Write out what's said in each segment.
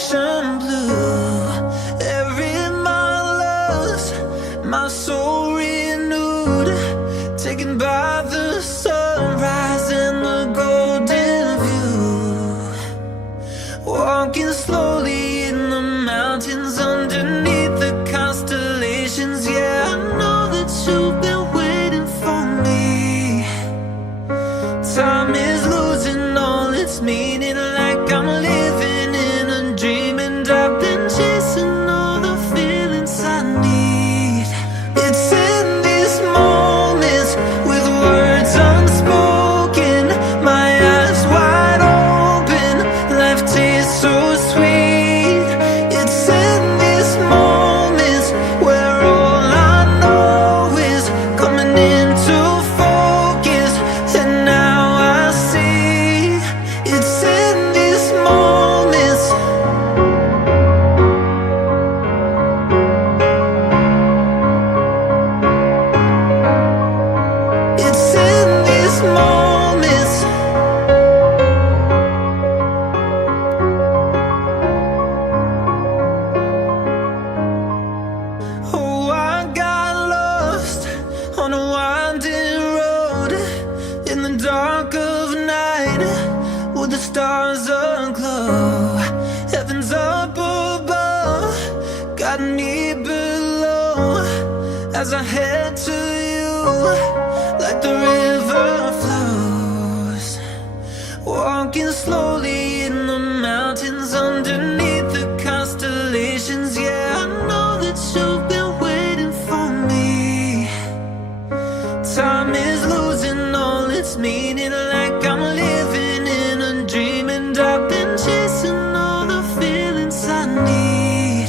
ocean blue. Every mile lost, my soul renewed, taken by the sunrise and the golden view. Walking slowly in the mountains underneath the constellations. Yeah, I know that you've been waiting for me. Time is losing all its meaning, like I'm living in a dream, and I've been chasing all the feelings I need. It's in these moments with words unspoken, my eyes wide open, life tastes so sweet. It's in these moments where all I know is coming into focus, and now I see. It's in these moments. It's in these moments. Oh, I got lost on a winding road in the dark of night, with the stars aglow. Heaven's up above, got me below, as I head to you like the river flows. Walking slowly in the mountains underneath the constellations. Yeah, I know that you've been waiting for me. Time is losing all its meaning, like I'm living in a dream, and I've been chasing all the feelings I need.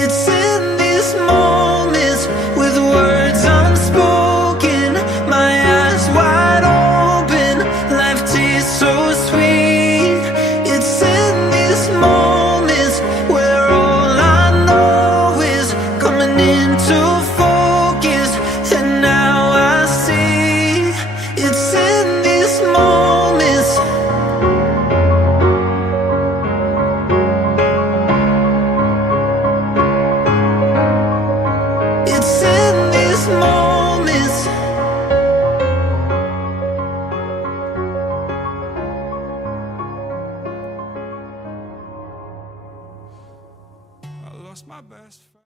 It's in these moments with words unspoken, my eyes wide open, life tastes so sweet. It's in these moments where all I know is coming into focus, and now I see. It's in these moments. It's in these moments. I lost my best friend.